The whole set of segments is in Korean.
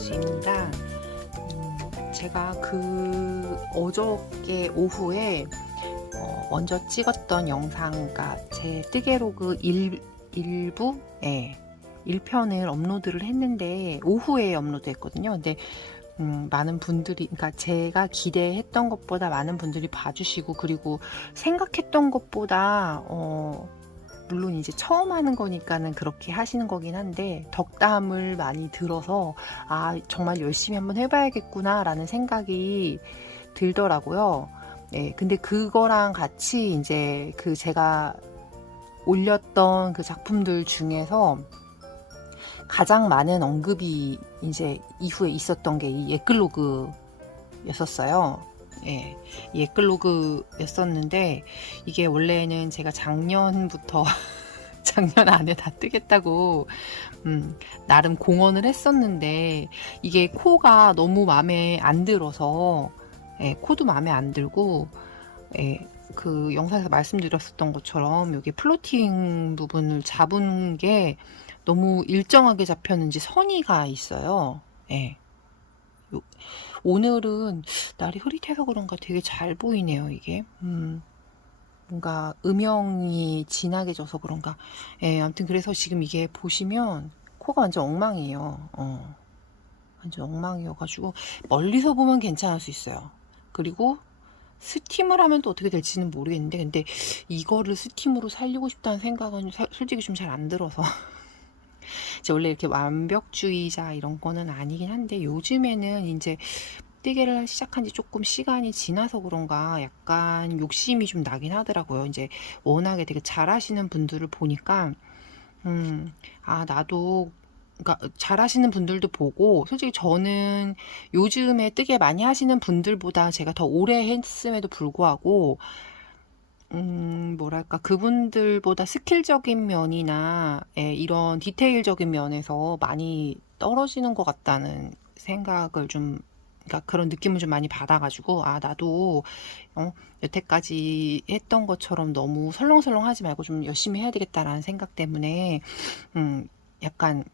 이은지입니다. 제가 어저께 오후에 먼저 찍었던 영상, 그러니까 제 뜨개로그 일부, 1편을 업로드를 했는데 오후에 업로드했거든요. 근데 많은 분들이, 그러니까 제가 기대했던 것보다 많은 분들이 봐주시고, 그리고 생각했던 것보다 물론 이제 처음 하는 거니까는 그렇게 하시는 거긴 한데 덕담을 많이 들어서 정말 열심히 한번 해봐야겠구나 라는 생각이 들더라고요. 네, 근데 그거랑 같이 이제 제가 올렸던 그 작품들 중에서 가장 많은 언급이 이제 이후에 있었던 게 이 옛글로그였었어요. 예, 옛글로그였었는데 이게 원래는 제가 작년부터 작년 안에 다 뜨겠다고 나름 공언을 했었는데 이게 코가 너무 마음에 안 들어서, 코도 마음에 안 들고, 그 영상에서 말씀드렸었던 것처럼 여기 플로팅 부분을 잡은 게 너무 일정하게 잡혔는지 선이가 있어요. 오늘은 날이 흐릿해서 그런가 되게 잘 보이네요, 이게. 뭔가 음영이 진하게 져서 그런가. 아무튼 그래서 지금 이게 보시면 코가 완전 엉망이에요. 완전 엉망이어가지고 멀리서 보면 괜찮을 수 있어요. 그리고 스팀을 하면 또 어떻게 될지는 모르겠는데, 근데 이거를 스팀으로 살리고 싶다는 생각은 솔직히 좀 잘 안 들어서. 제가 원래 이렇게 완벽주의자 이런 거는 아니긴 한데 요즘에는 이제 뜨개를 시작한 지 조금 시간이 지나서 그런가 약간 욕심이 좀 나긴 하더라고요. 이제 워낙에 되게 잘하시는 분들을 보니까 나도, 그러니까 잘하시는 분들도 보고, 솔직히 저는 요즘에 뜨개 많이 하시는 분들보다 제가 더 오래 했음에도 불구하고 뭐랄까, 그분들보다 스킬적인 면이나 이런 디테일적인 면에서 많이 떨어지는 것 같다는 생각을 좀, 그러니까 그런 느낌을 좀 많이 받아가지고 나도 여태까지 했던 것처럼 너무 설렁설렁 하지 말고 좀 열심히 해야 되겠다라는 생각 때문에 약간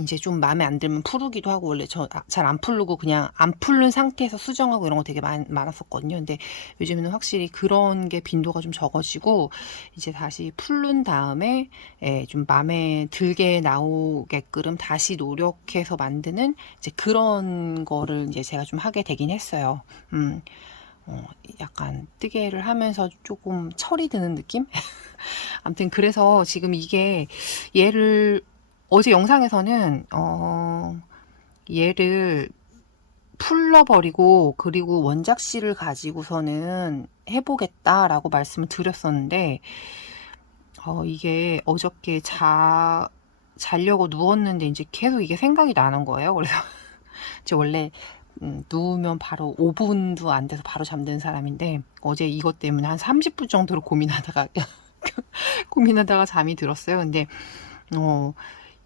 이제 좀 마음에 안 들면 풀기도 하고, 원래 잘 안 풀르고 그냥 안 풀른 상태에서 수정하고 이런 거 되게 많았었거든요. 근데 요즘에는 확실히 그런 게 빈도가 좀 적어지고, 이제 다시 풀른 다음에 좀 마음에 들게 나오게끔 다시 노력해서 만드는 이제 그런 거를 이제 제가 좀 하게 되긴 했어요. 약간 뜨개를 하면서 조금 철이 드는 느낌? 아무튼 그래서 지금 이게 얘를 어제 영상에서는 얘를 풀러버리고 그리고 원작실을 가지고서는 해보겠다라고 말씀을 드렸었는데 이게 어저께 자려고 누웠는데 이제 계속 이게 생각이 나는 거예요. 그래서 저 원래 누우면 바로 5분도 안 돼서 바로 잠드는 사람인데 어제 이것 때문에 한 30분 정도로 고민하다가 잠이 들었어요. 근데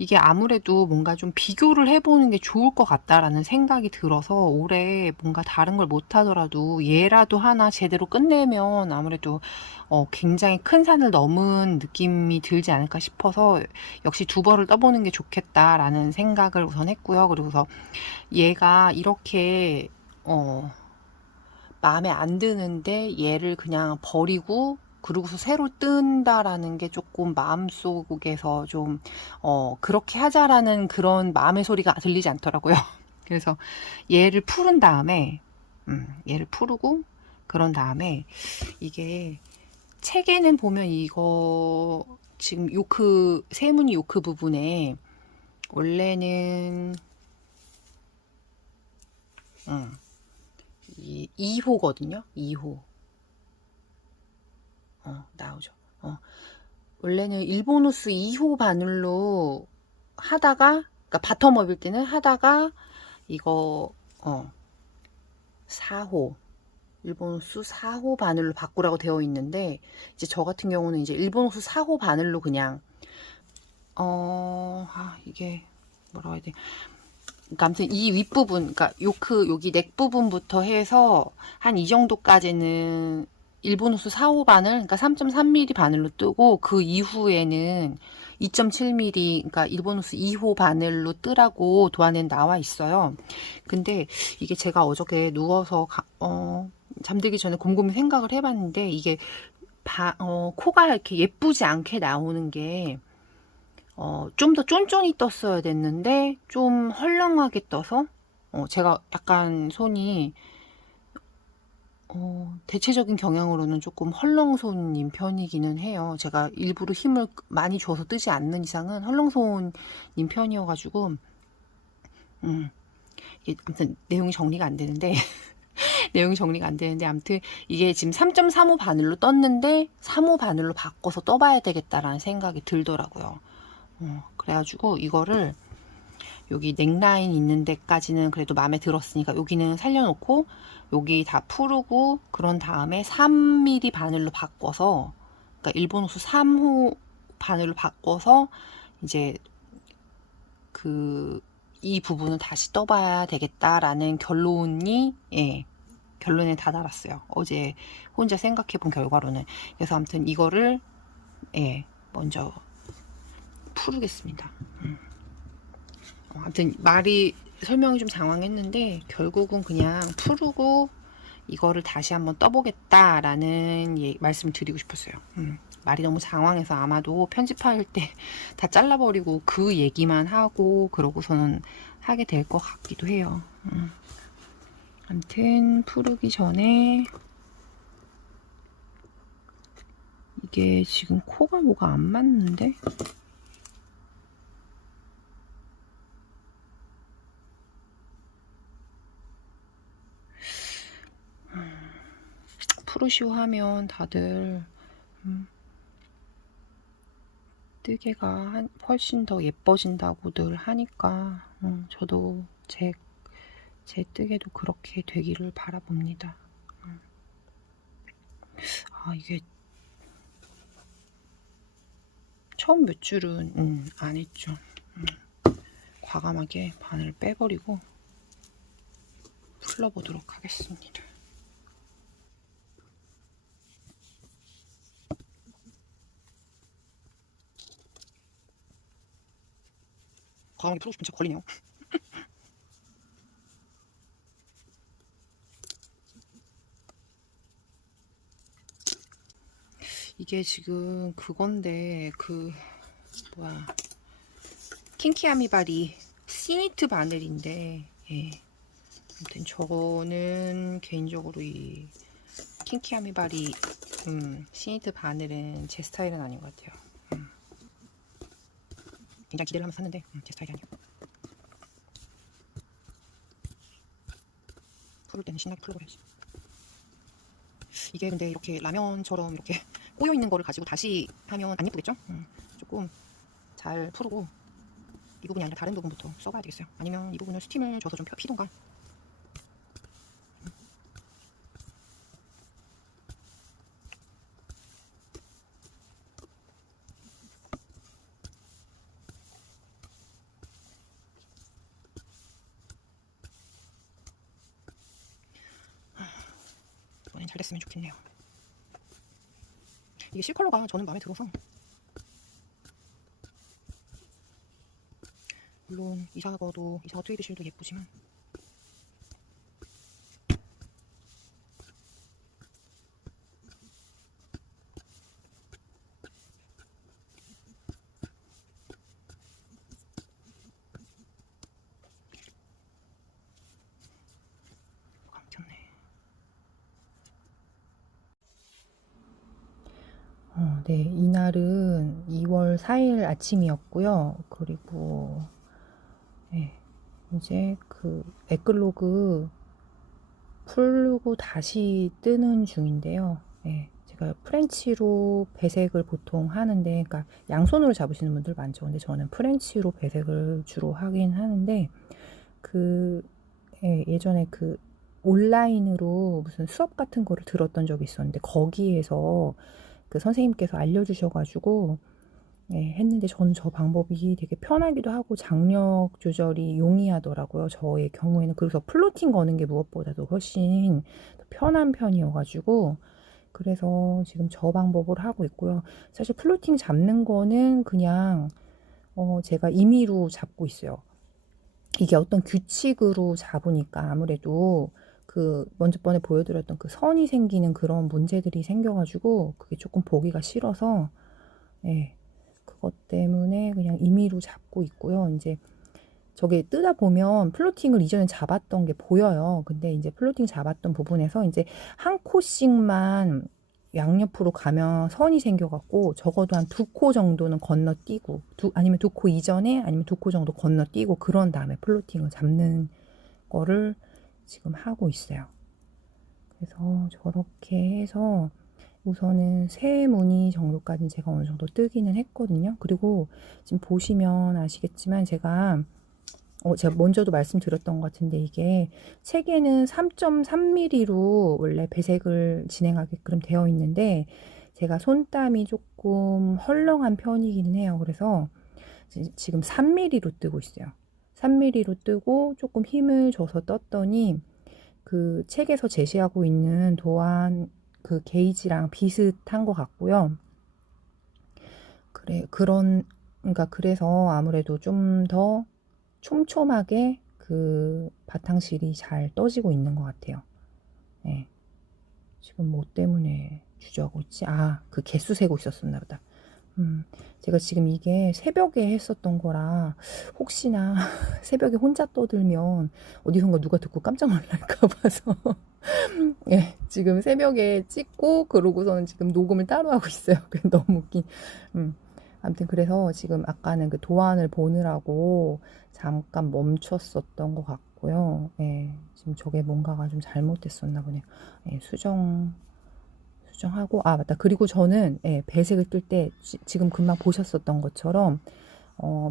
이게 아무래도 뭔가 좀 비교를 해보는 게 좋을 것 같다라는 생각이 들어서 올해 뭔가 다른 걸 못하더라도 얘라도 하나 제대로 끝내면 아무래도 굉장히 큰 산을 넘은 느낌이 들지 않을까 싶어서 역시 두 벌을 떠보는 게 좋겠다라는 생각을 우선 했고요. 그리고서 얘가 이렇게 마음에 안 드는데 얘를 그냥 버리고 그러고서 새로 뜬다라는 게 조금 마음속에서 좀 그렇게 하자라는 그런 마음의 소리가 들리지 않더라고요. 그래서 얘를 풀은 다음에 얘를 풀고 그런 다음에 이게 책에는 보면 이거 지금 요크 세무늬 요크 부분에 원래는 2호거든요. 2호. 나오죠. 원래는 일본호스 2호 바늘로 하다가, 그러니까 바텀업일 때는 하다가 이거 4호, 일본호스 4호 바늘로 바꾸라고 되어 있는데, 이제 저 같은 경우는 이제 일본호스 4호 바늘로 그냥 이게 뭐라고 해야 돼? 그러니까 아무튼 이 윗부분, 그러니까 여기 넥 부분부터 해서 한 이 정도까지는 일본 호수 4호 바늘, 그러니까 3.3mm 바늘로 뜨고, 그 이후에는 2.7mm, 그러니까 일본 호수 2호 바늘로 뜨라고 도안에 나와 있어요. 근데 이게 제가 어저께 누워서 잠들기 전에 곰곰이 생각을 해봤는데, 이게 코가 이렇게 예쁘지 않게 나오는 게 좀 더 쫀쫀이 떴어야 됐는데 좀 헐렁하게 떠서 제가 약간 손이 대체적인 경향으로는 조금 헐렁손인 편이기는 해요. 제가 일부러 힘을 많이 줘서 뜨지 않는 이상은 헐렁손인 편이어가지고 이게 아무튼 내용이 정리가 안 되는데 내용이 정리가 안 되는데 아무튼 이게 지금 3.35 바늘로 떴는데 3호 바늘로 바꿔서 떠봐야 되겠다라는 생각이 들더라고요. 그래가지고 이거를 여기 넥라인 있는 데까지는 그래도 마음에 들었으니까 여기는 살려놓고 여기 다 풀고 그런 다음에 3mm 바늘로 바꿔서, 그러니까 일본 호수 3호 바늘로 바꿔서 이제 이 부분을 다시 떠봐야 되겠다라는 결론에 다다랐어요. 어제 혼자 생각해 본 결과로는. 그래서 아무튼 이거를 먼저 풀겠습니다. 아무튼 설명이 좀 장황했는데 결국은 그냥 풀고 이거를 다시 한번 떠보겠다라는 말씀을 드리고 싶었어요. 말이 너무 장황해서 아마도 편집할 때 다 잘라버리고 그 얘기만 하고 그러고서는 하게 될 것 같기도 해요. 아무튼 풀기 전에 이게 지금 코가 뭐가 안 맞는데? 푸르시오 하면 다들 뜨개가 훨씬 더 예뻐진다고들 하니까 저도 제 뜨개도 그렇게 되기를 바라봅니다. 이게 처음 몇 줄은 안 했죠. 과감하게 바늘 빼버리고 풀러보도록 하겠습니다. 과감하게 풀고 싶은 척 걸리네요. 이게 지금 그건데 킹키아미바리 시니트 바늘인데 아무튼 저는 개인적으로 이 킹키아미바리 시니트 바늘은 제 스타일은 아닌 것 같아요. 굉장히 기대를 하면서 샀는데 제 스타일이 아니에요. 풀을 때는 신나게 풀어버려야지. 이게 근데 이렇게 라면처럼 이렇게 꼬여 있는 거를 가지고 다시 하면 안 예쁘겠죠? 조금 잘 풀고 이 부분이 아니라 다른 부분부터 써봐야 되겠어요. 아니면 이 부분을 스팀을 줘서 좀 피던가. 이번엔 잘 됐으면 좋겠네요. 이게 실컬러가 저는 마음에 들어서, 물론 이사가 트위드실도 예쁘지만 네, 이날은 2월 4일 아침이었고요. 그리고 이제 그 에클로그 풀고 다시 뜨는 중인데요. 제가 프렌치로 배색을 보통 하는데, 그러니까 양손으로 잡으시는 분들 많죠. 근데 저는 프렌치로 배색을 주로 하긴 하는데, 예전에 온라인으로 무슨 수업 같은 거를 들었던 적이 있었는데, 거기에서 그 선생님께서 알려주셔가지고 했는데 저는 저 방법이 되게 편하기도 하고 장력 조절이 용이하더라고요. 저의 경우에는. 그래서 플로팅 거는 게 무엇보다도 훨씬 편한 편이어가지고 그래서 지금 저 방법을 하고 있고요. 사실 플로팅 잡는 거는 그냥 제가 임의로 잡고 있어요. 이게 어떤 규칙으로 잡으니까 아무래도 그 먼저 번에 보여드렸던 그 선이 생기는 그런 문제들이 생겨가지고 그게 조금 보기가 싫어서 예, 그것 때문에 그냥 임의로 잡고 있고요. 이제 저게 뜨다 보면 플로팅을 이전에 잡았던 게 보여요. 근데 이제 플로팅 잡았던 부분에서 이제 한 코씩만 양옆으로 가면 선이 생겨갖고 적어도 한 2코 정도는 건너뛰고 아니면 2코 이전에 아니면 2코 정도 건너뛰고 그런 다음에 플로팅을 잡는 거를 지금 하고 있어요. 그래서 저렇게 해서 우선은 세 무늬 정도까지는 제가 어느 정도 뜨기는 했거든요. 그리고 지금 보시면 아시겠지만 제가 먼저도 말씀드렸던 것 같은데 이게 책에는 3.3mm로 원래 배색을 진행하게끔 되어 있는데 제가 손땀이 조금 헐렁한 편이기는 해요. 그래서 지금 3mm로 뜨고 있어요. 3mm로 뜨고 조금 힘을 줘서 떴더니 그 책에서 제시하고 있는 도안 그 게이지랑 비슷한 것 같고요. 그러니까 그래서 아무래도 좀 더 촘촘하게 그 바탕실이 잘 떠지고 있는 것 같아요. 네. 지금 뭐 때문에 주저하고 있지? 그 개수 세고 있었었나 보다. 제가 지금 이게 새벽에 했었던 거라 혹시나 새벽에 혼자 떠들면 어디선가 누가 듣고 깜짝 놀랄까 봐서 예, 지금 새벽에 찍고 그러고서는 지금 녹음을 따로 하고 있어요. 너무 웃긴. 아무튼 그래서 지금 아까는 그 도안을 보느라고 잠깐 멈췄었던 것 같고요. 예, 지금 저게 뭔가가 좀 잘못됐었나 보네요. 예, 수정하고 맞다. 그리고 저는 배색을 뜰 때 지금 금방 보셨었던 것처럼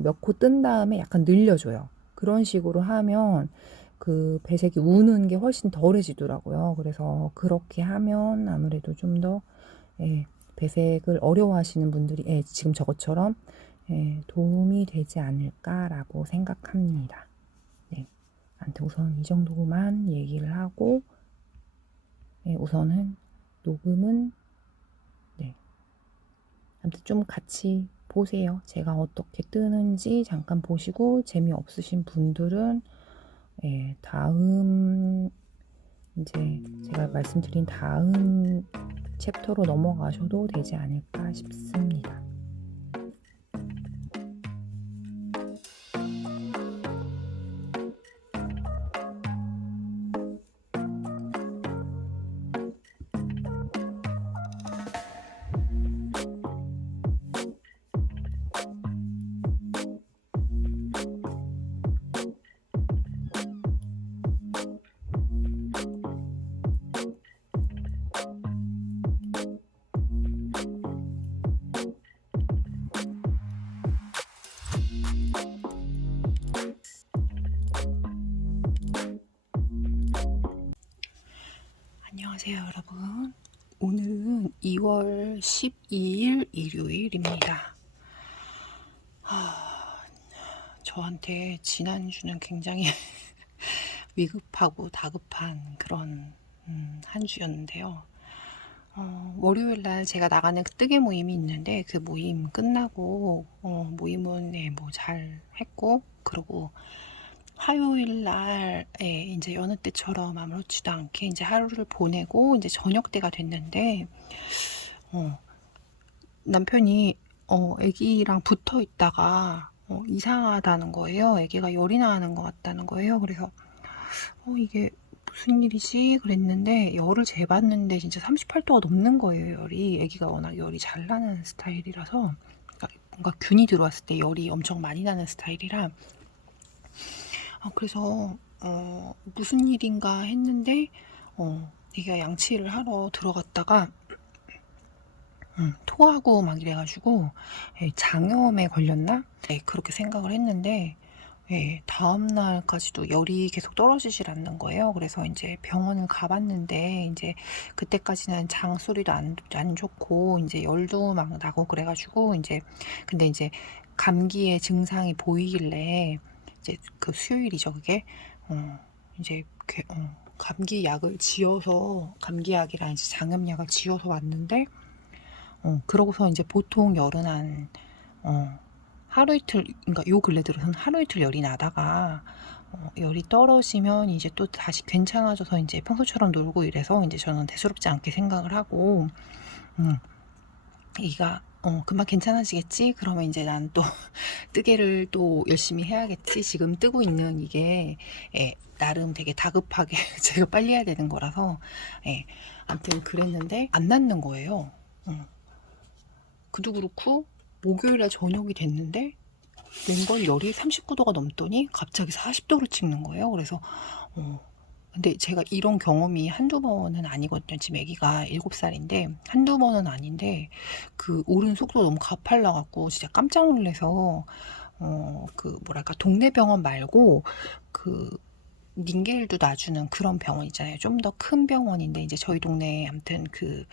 몇 코 뜬 다음에 약간 늘려줘요. 그런 식으로 하면 그 배색이 우는 게 훨씬 덜해지더라고요. 그래서 그렇게 하면 아무래도 좀 더 배색을 어려워하시는 분들이 지금 저것처럼 도움이 되지 않을까라고 생각합니다. 네, 아무튼 우선 이 정도만 얘기를 하고 우선은 녹음은 아무튼 좀 같이 보세요. 제가 어떻게 뜨는지 잠깐 보시고 재미없으신 분들은 다음 이제 제가 말씀드린 다음 챕터로 넘어가셔도 되지 않을까 싶습니다. 안녕하세요, 여러분. 오늘은 2월 12일 일요일입니다. 저한테 지난주는 굉장히 위급하고 다급한 그런 한 주였는데요. 월요일 날 제가 나가는 그 뜨개 모임이 있는데 그 모임 끝나고 모임은 뭐 잘 했고, 그리고 화요일 날 이제 여느 때처럼 아무렇지도 않게 이제 하루를 보내고 이제 저녁 때가 됐는데 남편이 아기랑 붙어 있다가 이상하다는 거예요. 아기가 열이 나는 것 같다는 거예요. 그래서 이게 무슨 일이지? 그랬는데 열을 재봤는데 진짜 38도가 넘는 거예요. 열이. 아기가 워낙 열이 잘 나는 스타일이라서, 그러니까 뭔가 균이 들어왔을 때 열이 엄청 많이 나는 스타일이라 그래서 무슨 일인가 했는데 아기가 양치를 하러 들어갔다가 토하고 막 이래가지고 장염에 걸렸나? 그렇게 생각을 했는데 다음 날까지도 열이 계속 떨어지질 않는 거예요. 그래서 이제 병원을 가봤는데 이제 그때까지는 장 소리도 안 좋고 이제 열도 막 나고 그래가지고 근데 이제 감기의 증상이 보이길래 이제 그 수요일이죠, 그게 이제 감기약을 지어서, 감기약이랑 이제 장염약을 지어서 왔는데, 그러고서 이제 보통 열은 하루 이틀, 그러니까 요 근래 들어서는 하루 이틀 열이 나다가, 열이 떨어지면 이제 또 다시 괜찮아져서 이제 평소처럼 놀고 이래서 이제 저는 대수롭지 않게 생각을 하고, 이가 금방 괜찮아지겠지? 그러면 이제 난 또 뜨개를 또 열심히 해야겠지? 지금 뜨고 있는 이게 나름 되게 다급하게 제가 빨리 해야 되는 거라서 아무튼 그랬는데 안 낫는 거예요. 그도 그렇고 목요일날 저녁이 됐는데 웬걸 열이 39도가 넘더니 갑자기 40도를 찍는 거예요. 그래서 근데 제가 이런 경험이 한두 번은 아니거든요. 지금 아기가 7살인데 한두 번은 아닌데 그 오른 속도 너무 가팔라갖고 진짜 깜짝 놀라서 그 뭐랄까 동네 병원 말고 그 닌겔도 놔주는 그런 병원 있잖아요. 좀 더 큰 병원인데 이제 저희 동네에 아무튼 그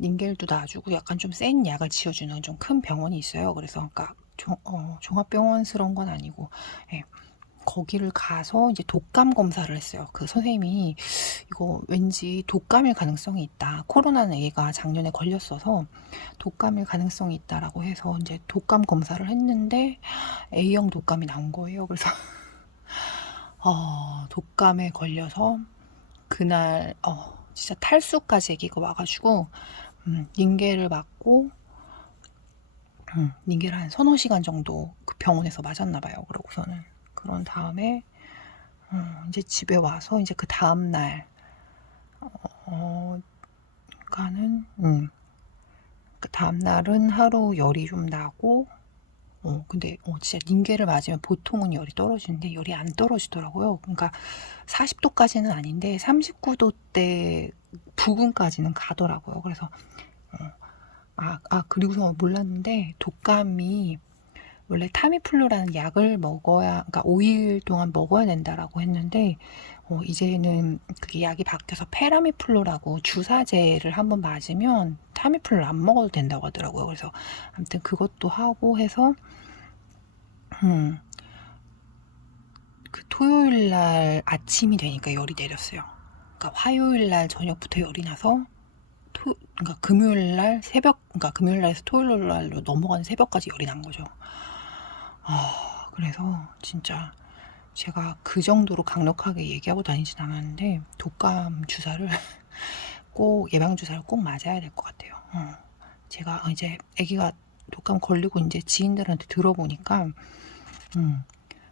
닌겔도 놔주고 약간 좀 센 약을 지어주는 좀 큰 병원이 있어요. 그래서 그러니까 종합병원스러운 건 아니고 거기를 가서 이제 독감 검사를 했어요. 그 선생님이 이거 왠지 독감일 가능성이 있다. 코로나는 애가 작년에 걸렸어서 독감일 가능성이 있다라고 해서 이제 독감 검사를 했는데 A형 독감이 나온 거예요. 그래서 독감에 걸려서 그날 진짜 탈수까지 애기가 와가지고 닌겔을 맞고 닌겔 한 서너 시간 정도 그 병원에서 맞았나 봐요. 그러고서는 그런 다음에 이제 집에 와서 이제 그 다음 날 가는 그 다음 날은 하루 열이 좀 나고 근데 진짜 닌겔을 맞으면 보통은 열이 떨어지는데 열이 안 떨어지더라고요. 그러니까 40도까지는 아닌데 39도대 부근까지는 가더라고요. 그래서 그리고서 몰랐는데 독감이 원래 타미플루라는 약을 먹어야, 그러니까 5일 동안 먹어야 된다라고 했는데, 이제는 그게 약이 바뀌어서 페라미플루라고 주사제를 한번 맞으면 타미플루를 안 먹어도 된다고 하더라고요. 그래서 아무튼 그것도 하고 해서, 그 토요일 날 아침이 되니까 열이 내렸어요. 그러니까 화요일 날 저녁부터 열이 나서, 그러니까 금요일 날 새벽, 그러니까 금요일 날에서 토요일 날로 넘어가는 새벽까지 열이 난 거죠. 그래서 진짜 제가 그 정도로 강력하게 얘기하고 다니진 않았는데 독감 주사를 꼭 예방 주사를 꼭 맞아야 될 것 같아요. 제가 이제 아기가 독감 걸리고 이제 지인들한테 들어보니까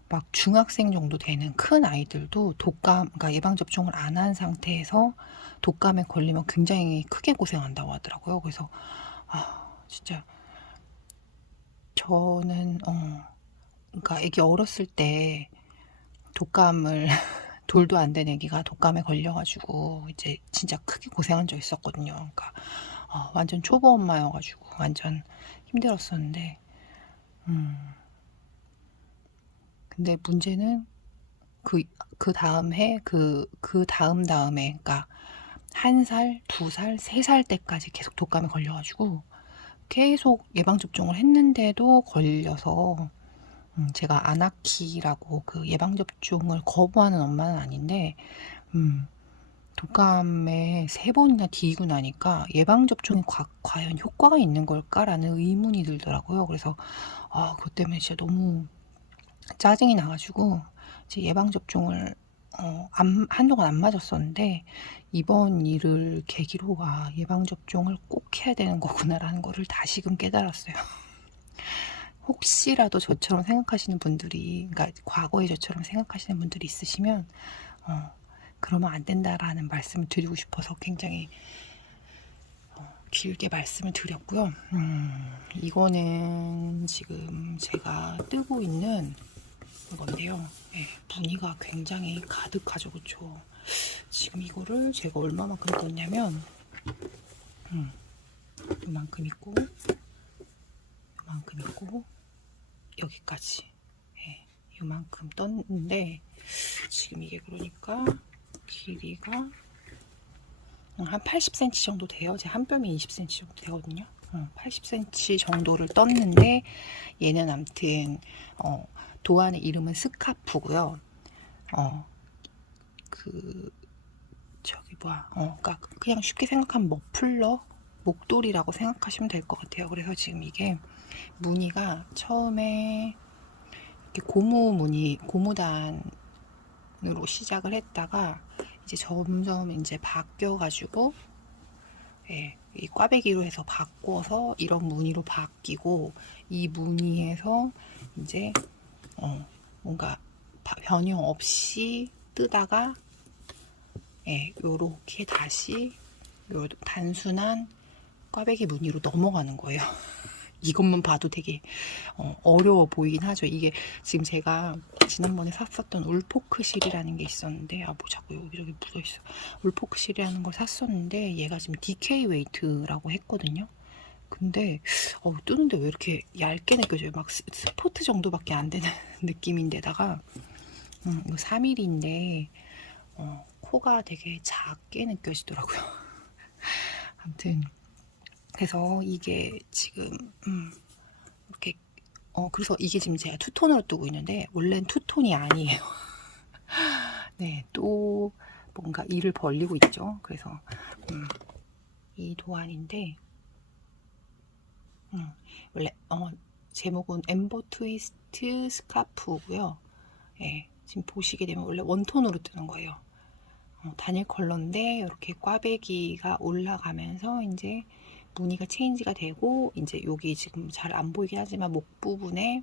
막 중학생 정도 되는 큰 아이들도 독감, 그러니까 예방 접종을 안 한 상태에서 독감에 걸리면 굉장히 크게 고생한다고 하더라고요. 그래서 진짜 저는 그러니까 아기 어렸을 때 독감을 돌도 안 된 아기가 독감에 걸려가지고 이제 진짜 크게 고생한 적 있었거든요. 그러니까 완전 초보 엄마여가지고 완전 힘들었었는데 근데 문제는 그 다음 해 그 다음에 그러니까 1살, 2살, 3살 때까지 계속 독감에 걸려가지고 계속 예방접종을 했는데도 걸려서 제가 아나키라고 그 예방접종을 거부하는 엄마는 아닌데 독감에 3번이나 뒤이고 나니까 예방접종이 과연 효과가 있는 걸까라는 의문이 들더라고요. 그래서 그것 때문에 진짜 너무 짜증이 나가지고 이제 예방접종을 한동안 안 맞았었는데 이번 일을 계기로 예방접종을 꼭 해야 되는 거구나라는 거를 다시금 깨달았어요. 혹시라도 저처럼 생각하시는 분들이, 그러니까 과거에 저처럼 생각하시는 분들이 있으시면 그러면 안 된다라는 말씀을 드리고 싶어서 굉장히 길게 말씀을 드렸고요. 이거는 지금 제가 뜨고 있는 건데요. 무늬가 굉장히 가득하죠, 그렇죠? 지금 이거를 제가 얼마만큼 떴냐면 이만큼 있고 이만큼 있고 여기까지 이만큼 떴는데 지금 이게 그러니까 길이가 한 80cm 정도 돼요. 제 한 뼘이 20cm 정도 되거든요. 80cm 정도를 떴는데 얘는 아무튼 도안의 이름은 스카프고요. 그 저기 뭐야, 그러니까 그냥 쉽게 생각하면 머플러, 목도리라고 생각하시면 될 것 같아요. 그래서 지금 이게 무늬가 처음에 이렇게 고무단으로 시작을 했다가 이제 점점 이제 바뀌어가지고, 예, 이 꽈배기로 해서 바꿔서 이런 무늬로 바뀌고, 이 무늬에서 이제 뭔가 변형 없이 뜨다가, 예, 요렇게 다시 요 단순한 꽈배기 무늬로 넘어가는 거예요. 이것만 봐도 되게 어려워 보이긴 하죠. 이게 지금 제가 지난번에 샀었던 울포크 실이라는 게 있었는데, 뭐 자꾸 여기저기 묻어있어. 울포크 실이라는 걸 샀었는데 얘가 지금 DK 웨이트라고 했거든요. 근데 뜨는데 왜 이렇게 얇게 느껴져요? 막 스포트 정도밖에 안 되는 느낌인데다가 이거 3mm인데 코가 되게 작게 느껴지더라고요. 아무튼 그래서 이게 지금 이렇게 그래서 이게 지금 제가 투톤으로 뜨고 있는데 원래는 투톤이 아니에요. 네, 또 뭔가 일을 벌리고 있죠. 그래서 이 도안인데 원래 제목은 엠버 트위스트 스카프고요. 예, 지금 보시게 되면 원래 원톤으로 뜨는 거예요. 단일 컬러인데 이렇게 꽈배기가 올라가면서 이제 무늬가 체인지가 되고, 이제 여기 지금 잘 안 보이긴 하지만 목 부분에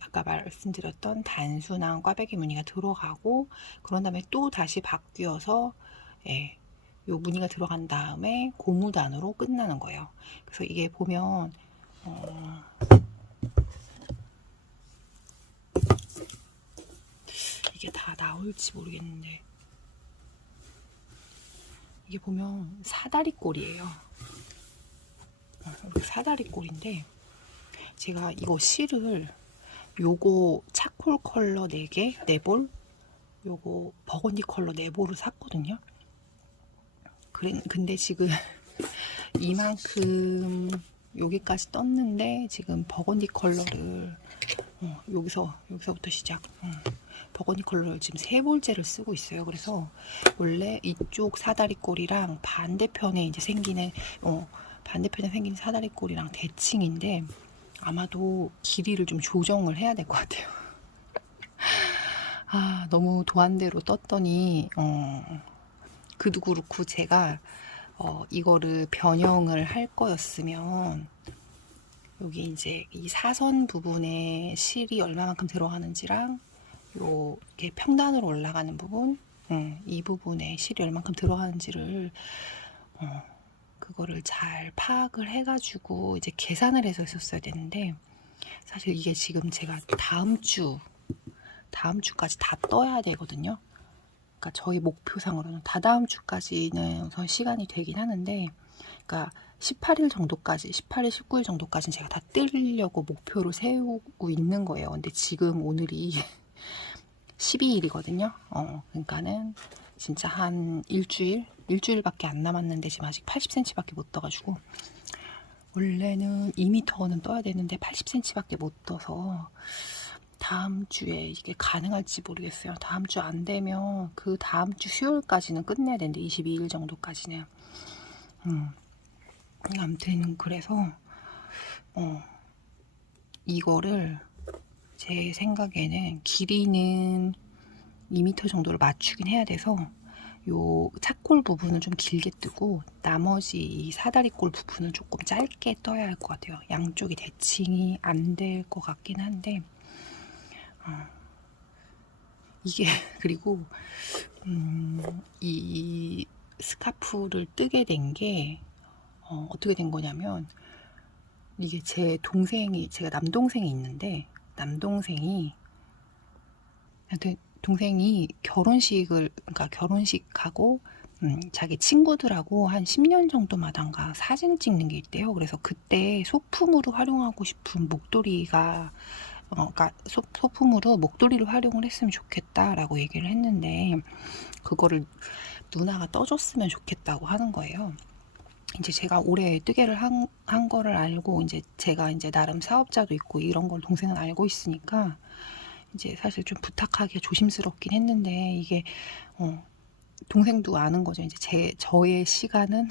아까 말씀드렸던 단순한 꽈배기 무늬가 들어가고, 그런 다음에 또 다시 바뀌어서, 예, 요 무늬가 들어간 다음에 고무단으로 끝나는 거예요. 그래서 이게 보면 이게 다 나올지 모르겠는데, 이게 보면 사다리꼴이에요. 이렇게 사다리꼴인데, 제가 이거 실을 요거 차콜 컬러 4개, 4볼, 요거 버건디 컬러 4볼을 샀거든요. 근데 지금 이만큼 여기까지 떴는데, 지금 버건디 컬러를 여기서부터 시작. 버건디 컬러를 지금 3볼째를 쓰고 있어요. 그래서 원래 이쪽 사다리꼴이랑 반대편에 이제 생기는 사다리꼴이랑 대칭인데, 아마도 길이를 좀 조정을 해야 될 것 같아요. 너무 도안대로 떴더니 그도 그렇고 제가 이거를 변형을 할 거였으면 여기 이제 이 사선 부분에 실이 얼마만큼 들어가는지랑 이렇게 평단으로 올라가는 부분, 이 부분에 실이 얼마만큼 들어가는지를 그거를 잘 파악을 해가지고 이제 계산을 해서 했었어야 되는데, 사실 이게 지금 제가 다음 주까지 다 떠야 되거든요. 그러니까 저희 목표상으로는 다다음 주까지는 우선 시간이 되긴 하는데, 그러니까 18일, 19일 정도까지는 제가 다 뜨려고 목표를 세우고 있는 거예요. 근데 지금 오늘이 12일이거든요. 그러니까는 진짜 한 일주일밖에 안 남았는데 지금 아직 80cm밖에 못 떠가지고, 원래는 2m는 떠야 되는데 80cm밖에 못 떠서 다음 주에 이게 가능할지 모르겠어요. 다음 주 안 되면 그 다음 주 수요일까지는 끝내야 되는데, 22일 정도까지는. 아무튼 그래서 이거를 제 생각에는 길이는 2m 정도를 맞추긴 해야 돼서 요 차골 부분은 좀 길게 뜨고, 나머지 이 사다리꼴 부분은 조금 짧게 떠야 할 것 같아요. 양쪽이 대칭이 안 될 것 같긴 한데, 이게 그리고 이 스카프를 뜨게 된 게 어떻게 된 거냐면, 이게 제가 남동생이 있는데, 동생이 그러니까 결혼식하고 자기 친구들하고 한 10년 정도마다인가 사진 찍는 게 있대요. 그래서 그때 소품으로 활용하고 싶은 목도리가, 그러니까 소품으로 목도리를 활용을 했으면 좋겠다라고 얘기를 했는데, 그거를 누나가 떠줬으면 좋겠다고 하는 거예요. 이제 제가 올해 뜨개를 한 거를 알고, 이제 제가 이제 나름 사업자도 있고 이런 걸 동생은 알고 있으니까, 이제 사실 좀 부탁하기가 조심스럽긴 했는데 이게 동생도 아는 거죠. 이제 저의 시간은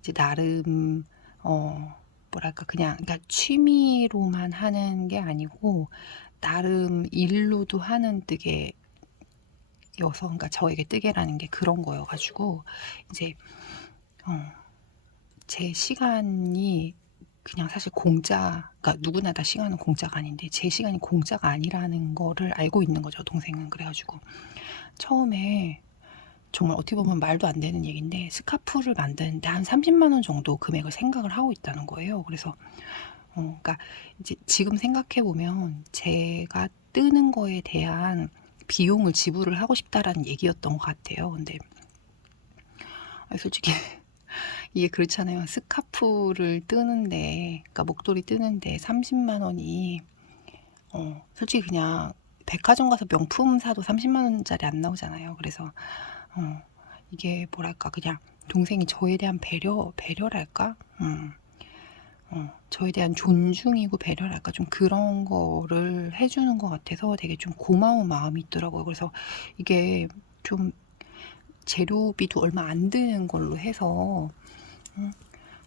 이제 나름 뭐랄까 그냥 그러니까 취미로만 하는 게 아니고 나름 일로도 하는 뜨개여서 그러니까 저에게 뜨개라는 게 그런 거여가지고 이제 제 시간이 그냥 사실 공짜, 그러니까 누구나 다 시간은 공짜가 아닌데 제 시간이 공짜가 아니라는 거를 알고 있는 거죠, 동생은. 그래가지고 처음에 정말 어떻게 보면 말도 안 되는 얘기인데 스카프를 만드는데 한 30만 원 정도 금액을 생각을 하고 있다는 거예요. 그래서 그러니까 이제 지금 생각해 보면 제가 뜨는 거에 대한 비용을 지불을 하고 싶다라는 얘기였던 것 같아요. 근데 솔직히 이게 그렇잖아요. 스카프를 뜨는데, 그러니까 목도리 뜨는데 30만 원이 솔직히 그냥 백화점 가서 명품 사도 30만 원짜리 안 나오잖아요. 그래서 이게 뭐랄까 그냥 동생이 저에 대한 배려랄까? 저에 대한 존중이고 배려랄까 좀 그런 거를 해주는 것 같아서 되게 좀 고마운 마음이 있더라고요. 그래서 이게 좀 재료비도 얼마 안 드는 걸로 해서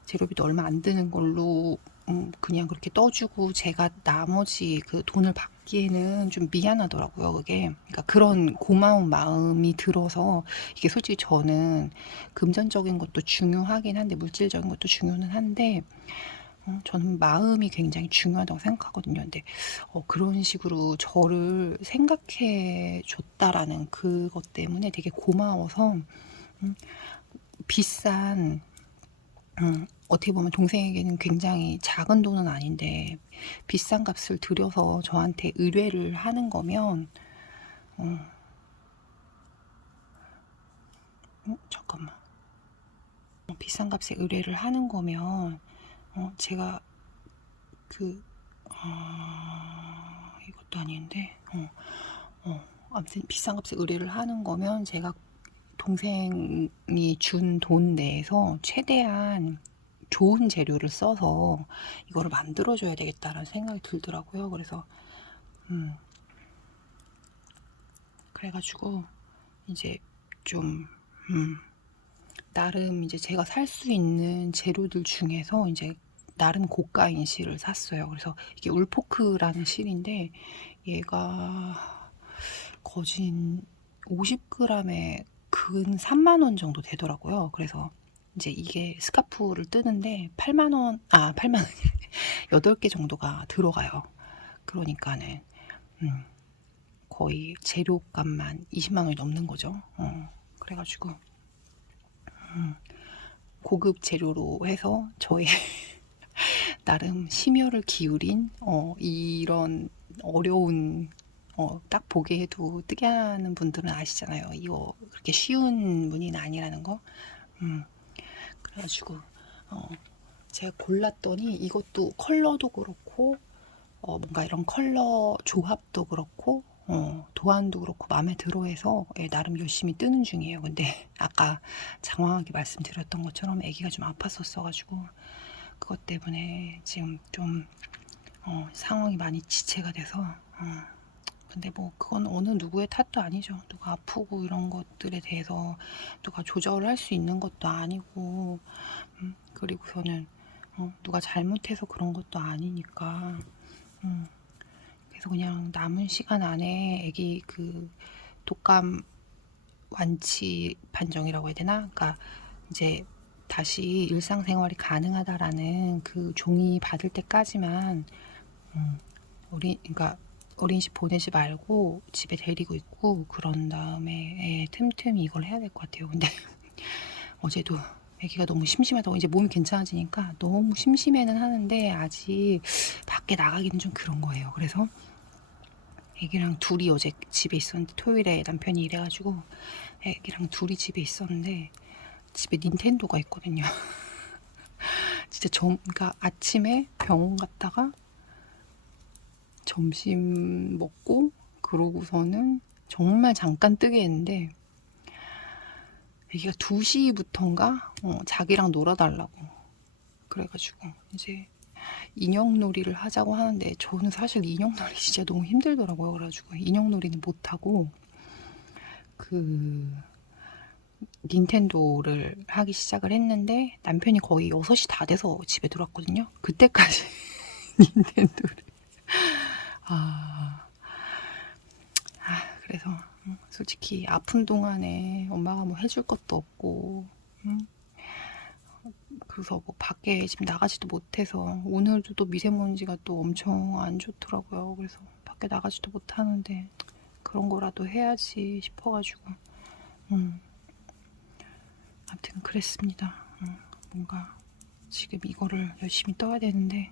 재료비도 얼마 안 드는 걸로 그냥 그렇게 떠주고 제가 나머지 그 돈을 받기에는 좀 미안하더라고요. 그게 그러니까 그런 고마운 마음이 들어서 이게 솔직히 저는 금전적인 것도 중요하긴 한데 물질적인 것도 중요는 한데 저는 마음이 굉장히 중요하다고 생각하거든요. 근데 그런 식으로 저를 생각해 줬다라는 그것 때문에 되게 고마워서 비싼 어떻게 보면 동생에게는 굉장히 작은 돈은 아닌데 비싼 값을 들여서 저한테 의뢰를 하는 거면 잠깐만 비싼 값에 의뢰를 하는 거면 제가 그 이것도 아닌데 아무튼 비싼 값에 의뢰를 하는 거면 제가 동생이 준 돈 내에서 최대한 좋은 재료를 써서 이거를 만들어줘야 되겠다라는 생각이 들더라고요. 그래서 그래가지고 이제 좀 나름 이제 제가 살 수 있는 재료들 중에서 이제 나름 고가인 실을 샀어요. 그래서 이게 울포크라는 실인데 얘가 거진 50g에 근 3만 원 정도 되더라고요. 그래서 이제 이게 스카프를 뜨는데 8만 원, 8만 원, 8개 정도가 들어가요. 그러니까는 거의 재료값만 20만 원이 넘는 거죠. 그래가지고 고급 재료로 해서 저의 나름 심혈을 기울인 이런 어려운 딱 보게 해도 뜨게 하는 분들은 아시잖아요. 이거 그렇게 쉬운 문의는 아니라는 거. 그래가지고 제가 골랐더니 이것도 컬러도 그렇고 뭔가 이런 컬러 조합도 그렇고 도안도 그렇고 마음에 들어해서 나름 열심히 뜨는 중이에요. 근데 아까 장황하게 말씀드렸던 것처럼 아기가 좀 아팠었어가지고 그것 때문에 지금 좀 상황이 많이 지체가 돼서 근데 뭐 그건 어느 누구의 탓도 아니죠. 누가 아프고 이런 것들에 대해서 누가 조절할 수 있는 것도 아니고 그리고서는 누가 잘못해서 그런 것도 아니니까 그래서 그냥 남은 시간 안에 애기 그 독감 완치 판정이라고 해야 되나? 그러니까 이제 다시 일상생활이 가능하다라는 그 종이 받을 때까지만 그러니까 어린이집 보내지 말고 집에 데리고 있고 그런 다음에 틈틈이 이걸 해야 될 것 같아요. 근데 어제도 아기가 너무 심심하다고 이제 몸이 괜찮아지니까 너무 심심해는 하는데 아직 밖에 나가기는 좀 그런 거예요. 그래서 애기랑 둘이 어제 집에 있었는데 토요일에 남편이 일해가지고 애기랑 둘이 집에 있었는데 집에 닌텐도가 있거든요. 진짜 그러니까 아침에 병원 갔다가 점심 먹고 그러고서는 정말 잠깐 뜨게 했는데 애기가 2시부터인가 자기랑 놀아달라고 그래가지고 이제 인형놀이를 하자고 하는데 저는 사실 인형놀이 진짜 너무 힘들더라고요. 그래가지고 인형놀이는 못하고 그 닌텐도를 하기 시작을 했는데 남편이 거의 6시 다 돼서 집에 들어왔거든요. 그때까지 닌텐도를 아, 그래서 솔직히 아픈 동안에 엄마가 뭐 해줄 것도 없고 그래서 뭐 밖에 지금 나가지도 못해서 오늘도 또 미세먼지가 또 엄청 안 좋더라고요. 그래서 밖에 나가지도 못하는데 그런 거라도 해야지 싶어가지고 아무튼 그랬습니다. 뭔가 지금 이거를 열심히 떠야 되는데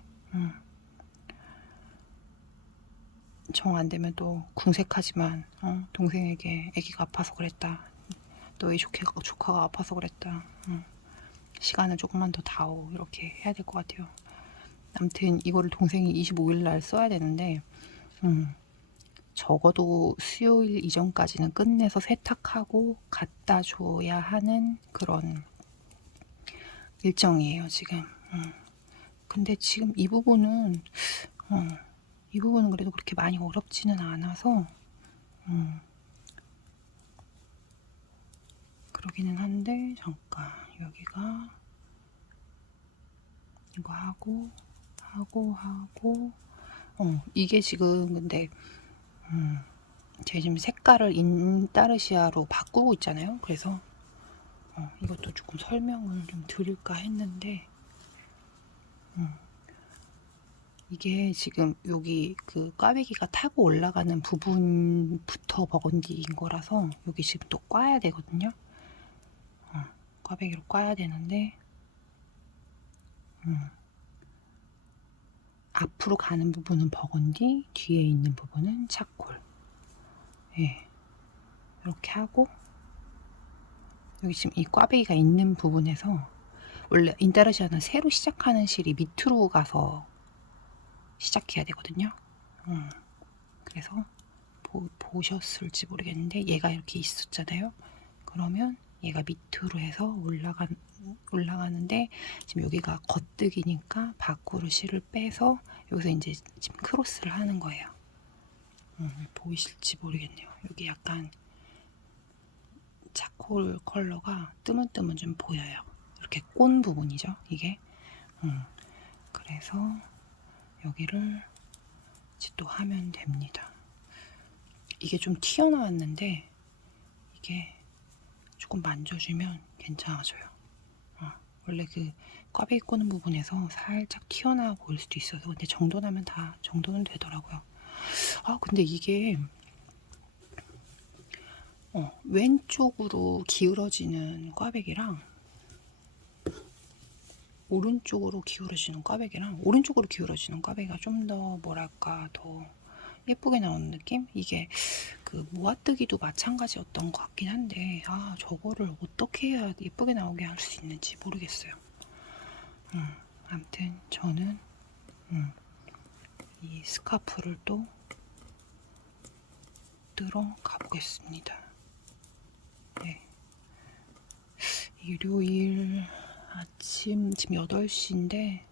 정 안 되면 또 궁색하지만 동생에게 아기가 아파서 그랬다. 너희 조카가 아파서 그랬다. 시간을 조금만 더 다오. 이렇게 해야 될 것 같아요. 아무튼 이거를 동생이 25일 날 써야 되는데 적어도 수요일 이전까지는 끝내서 세탁하고 갖다 줘야 하는 그런 일정이에요, 지금. 근데 지금 이 부분은 그래도 그렇게 많이 어렵지는 않아서 그러기는 한데 잠깐 여기가 이거 하고 이게 지금 근데 제가 지금 색깔을 인타르시아로 바꾸고 있잖아요. 그래서 이것도 조금 설명을 좀 드릴까 했는데 이게 지금 여기 그 꽈배기가 타고 올라가는 부분부터 버건디인 거라서 여기 지금 또 꽈야 되거든요. 꽈배기로 꽈야 되는데 앞으로 가는 부분은 버건디, 뒤에 있는 부분은 차콜. 예, 이렇게 하고 여기 지금 이 꽈배기가 있는 부분에서 원래 인타르시아는 새로 시작하는 실이 밑으로 가서 시작해야 되거든요. 그래서 보셨을지 모르겠는데 얘가 이렇게 있었잖아요. 그러면 얘가 밑으로 해서 올라가는데 지금 여기가 겉뜨기니까 밖으로 실을 빼서 여기서 이제 지금 크로스를 하는 거예요. 보이실지 모르겠네요. 여기 약간 차콜 컬러가 뜨문뜨문 좀 보여요. 이렇게 꼰 부분이죠, 이게. 그래서 여기를 이제 또 하면 됩니다. 이게 좀 튀어나왔는데 이게 조금 만져주면 괜찮아져요. 원래 그 꽈배기 꼬는 부분에서 살짝 튀어나와 보일 수도 있어서 근데 정돈하면 다 정돈은 되더라고요. 근데 이게 왼쪽으로 기울어지는 꽈배기랑 오른쪽으로 기울어지는 꽈배기가 좀 더 뭐랄까 더 예쁘게 나오는 느낌? 이게 그 모아뜨기도 마찬가지였던 것 같긴 한데 저거를 어떻게 해야 예쁘게 나오게 할 수 있는지 모르겠어요. 아무튼 저는 이 스카프를 또 뜨러 가보겠습니다. 네. 일요일 아침 지금 8시인데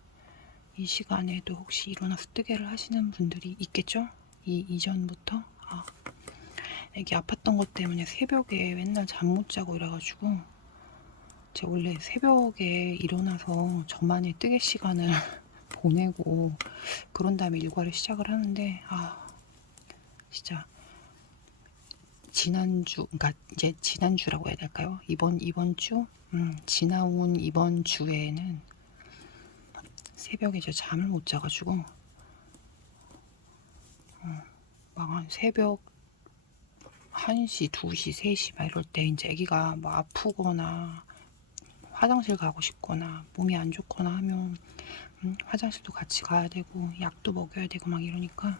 이 시간에도 혹시 일어나서 뜨개를 하시는 분들이 있겠죠? 이 이전부터 애기 아팠던 것 때문에 새벽에 맨날 잠 못 자고 이래가지고 제가 원래 새벽에 일어나서 저만의 뜨개 시간을 보내고 그런 다음에 일과를 시작을 하는데 진짜 그러니까 이제 지난주라고 해야 될까요? 이번 주 지나온 이번 주에는 새벽에 이제 잠을 못 자가지고 막 한 새벽 1시, 2시, 3시 막 이럴 때 이제 아기가 뭐 아프거나 화장실 가고 싶거나 몸이 안 좋거나 하면 화장실도 같이 가야 되고 약도 먹여야 되고 막 이러니까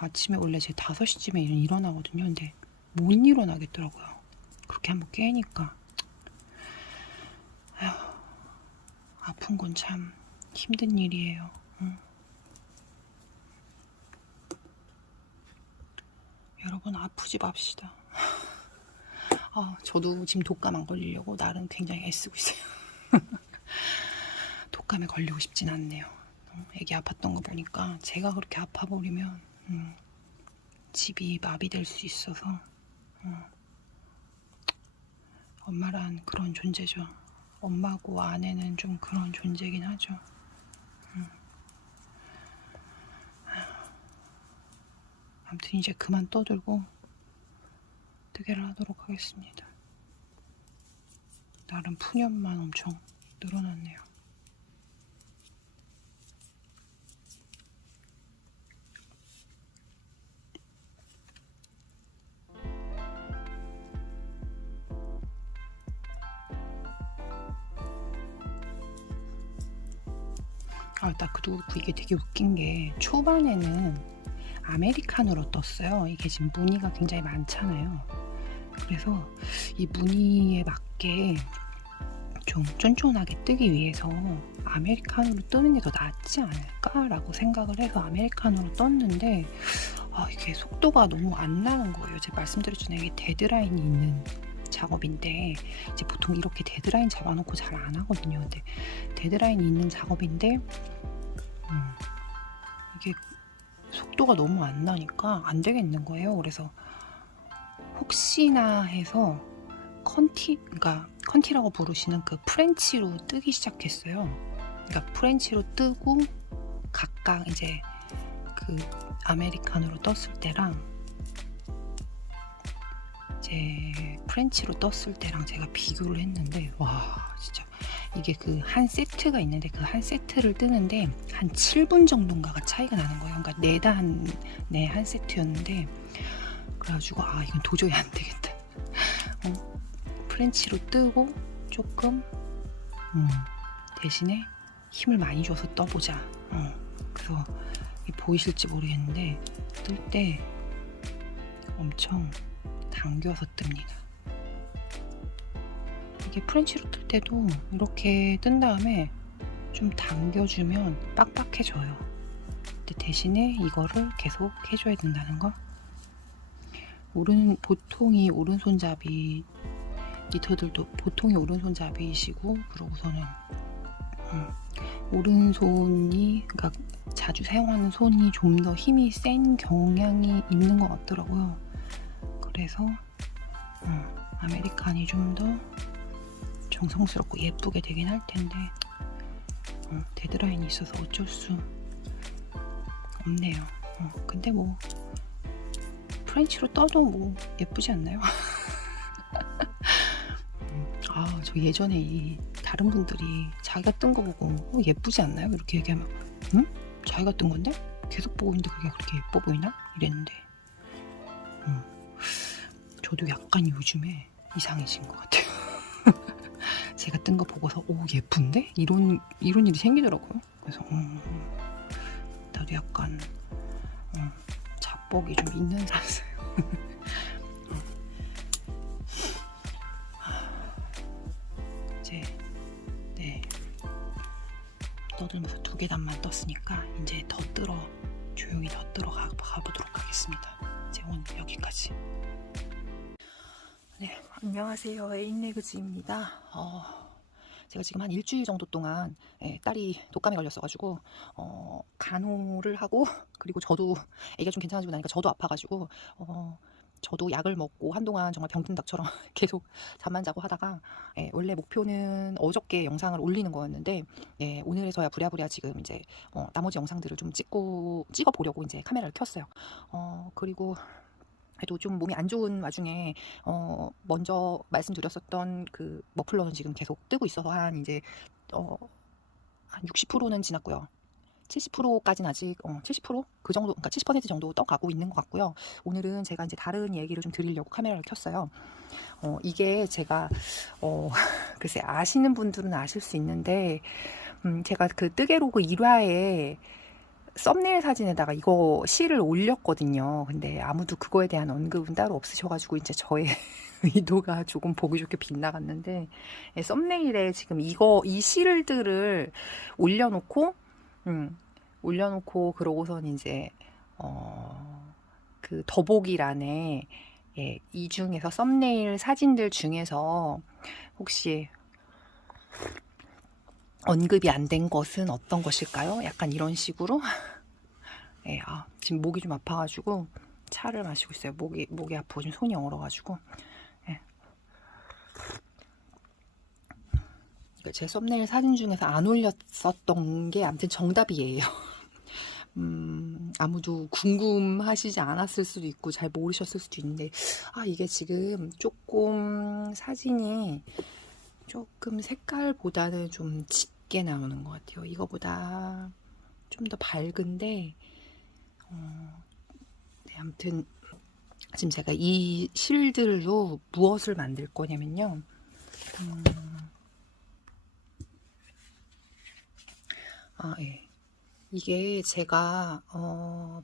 아침에 원래 제 5시쯤에 일어나거든요. 근데 못 일어나겠더라고요. 그렇게 한번 깨니까 아픈 건 참 힘든 일이에요. 여러분 아프지 맙시다. 저도 지금 독감 안 걸리려고 나름 굉장히 애쓰고 있어요. 독감에 걸리고 싶진 않네요. 애기 아팠던 거 보니까 제가 그렇게 아파버리면 집이 마비될 수 있어서 엄마란 그런 존재죠. 엄마고 아내는 좀 그런 존재긴 하죠. 아무튼 이제 그만 떠들고 뜨개를 하도록 하겠습니다. 나름 푸념만 엄청 늘어났네요. 나 그리고 이게 되게 웃긴 게 초반에는 아메리카노로 떴어요. 이게 지금 무늬가 굉장히 많잖아요. 그래서 이 무늬에 맞게 좀 쫀쫀하게 뜨기 위해서 아메리카노로 뜨는 게 더 낫지 않을까라고 생각을 해서 아메리카노로 떴는데 이게 속도가 너무 안 나는 거예요. 제가 말씀드렸잖아요. 이게 데드라인이 있는 작업인데 이제 보통 이렇게 데드라인 잡아놓고 잘 안 하거든요. 근데 데드라인이 있는 작업인데 이게 속도가 너무 안 나니까 안 되겠는 거예요. 그래서 혹시나 해서 그러니까 컨티라고 부르시는 그 프렌치로 뜨기 시작했어요. 그러니까 프렌치로 뜨고 각각 이제 그 아메리카노로 떴을 때랑 이제 프렌치로 떴을 때랑 제가 비교를 했는데 와 진짜 이게 그 한 세트가 있는데 그 한 세트를 뜨는데 한 7분 정도인가가 차이가 나는 거예요. 그러니까 한 세트였는데 그래가지고 이건 도저히 안 되겠다. 프렌치로 뜨고 조금 대신에 힘을 많이 줘서 떠보자. 그래서 보이실지 모르겠는데 뜰 때 엄청 당겨서 뜹니다. 이게 프렌치로 뜰 때도 이렇게 뜬 다음에 좀 당겨주면 빡빡해져요. 근데 대신에 이거를 계속 해줘야 된다는 거. 보통이 오른손잡이 니터들도 보통이 오른손잡이이시고 그러고서는 오른손이 그러니까 자주 사용하는 손이 좀 더 힘이 센 경향이 있는 것 같더라고요. 그래서 아메리칸이 좀 더 정성스럽고 예쁘게 되긴 할 텐데 데드라인이 있어서 어쩔 수 없네요. 근데 뭐 프렌치로 떠도 뭐 예쁘지 않나요? 저 예전에 이 다른 분들이 자기가 뜬 거 보고 예쁘지 않나요? 이렇게 얘기하면 자기가 뜬 건데 계속 보고 있는데 그게 그렇게 예뻐 보이나? 이랬는데 저도 약간 요즘에 이상해진 것 같아요. 제가 뜬 거 보고서 예쁜데? 이런 일이 생기더라고요. 그래서 나도 약간 자뻑이 좀 있는 사람이에요. 이제 떠들면서 2계단만 떴으니까 이제 조용히 더 뜨러 가보도록 하겠습니다. 이제 오늘 여기까지. 네, 안녕하세요. 에인레그즈입니다. 제가 지금 한 일주일 정도 동안 딸이 독감에 걸렸어가지고 간호를 하고 그리고 저도 애기가 좀 괜찮아지고 나니까 저도 아파가지고 저도 약을 먹고 한동안 정말 병든 닭처럼 계속 잠만 자고 하다가 원래 목표는 어저께 영상을 올리는 거였는데 오늘에서야 부랴부랴 지금 이제 나머지 영상들을 좀 찍어 보려고 이제 카메라를 켰어요. 그리고 그래도 좀 몸이 안 좋은 와중에 먼저 말씀드렸었던 그 머플러는 지금 계속 뜨고 있어서 한 60%는 지났고요. 70%까지는 아직 70% 그 정도, 그러니까 70% 정도 떠가고 있는 것 같고요. 오늘은 제가 이제 다른 얘기를 좀 드리려고 카메라를 켰어요. 이게 제가 글쎄 아시는 분들은 아실 수 있는데 제가 그 뜨개로그 1화에 썸네일 사진에다가 이거 시를 올렸거든요. 근데 아무도 그거에 대한 언급은 따로 없으셔가지고 이제 저의 의도가 조금 보기 좋게 빗나갔는데 썸네일에 지금 이 시들을 올려놓고 그러고선 이제 그 더보기란에 이 중에서 썸네일 사진들 중에서 혹시 언급이 안 된 것은 어떤 것일까요? 약간 이런 식으로. 예, 지금 목이 좀 아파가지고 차를 마시고 있어요. 목이 아프고 지금 손이 얼어가지고. 예. 제 썸네일 사진 중에서 안 올렸었던 게 아무튼 정답이에요. 아무도 궁금하시지 않았을 수도 있고 잘 모르셨을 수도 있는데, 이게 지금 조금 사진이 조금 색깔보다는 좀 짙게 나오는 것 같아요. 이거보다 좀 더 밝은데, 네, 아무튼 지금 제가 이 실들로 무엇을 만들 거냐면요. 예. 이게 제가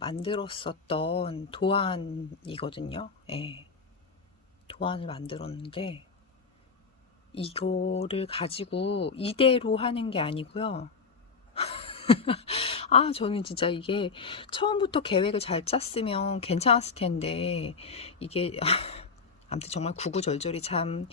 만들었었던 도안이거든요. 예. 도안을 만들었는데 이거를 가지고 이대로 하는 게 아니고요. 저는 진짜 이게 처음부터 계획을 잘 짰으면 괜찮았을 텐데 이게 아무튼 정말 구구절절이 참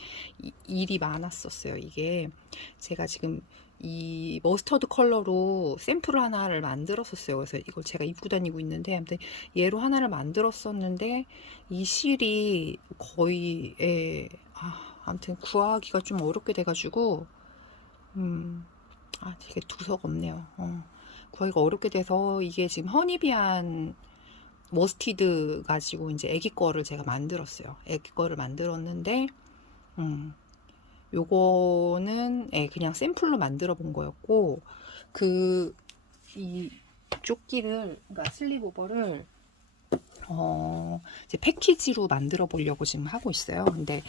일이 많았었어요. 이게 제가 지금 이 머스터드 컬러로 샘플 하나를 만들었었어요. 그래서 이걸 제가 입고 다니고 있는데 아무튼 얘로 하나를 만들었었는데 이 실이 거의 아무튼 구하기가 좀 어렵게 돼가지고 되게 두서가 없네요. 구하기가 어렵게 돼서 이게 지금 허니비안 머스티드 가지고 이제 애기 거를 제가 만들었어요. 애기 거를 만들었는데 요거는 그냥 샘플로 만들어 본 거였고, 이 조끼를, 그러니까 슬립오버를 이제 패키지로 만들어 보려고 지금 하고 있어요. 근데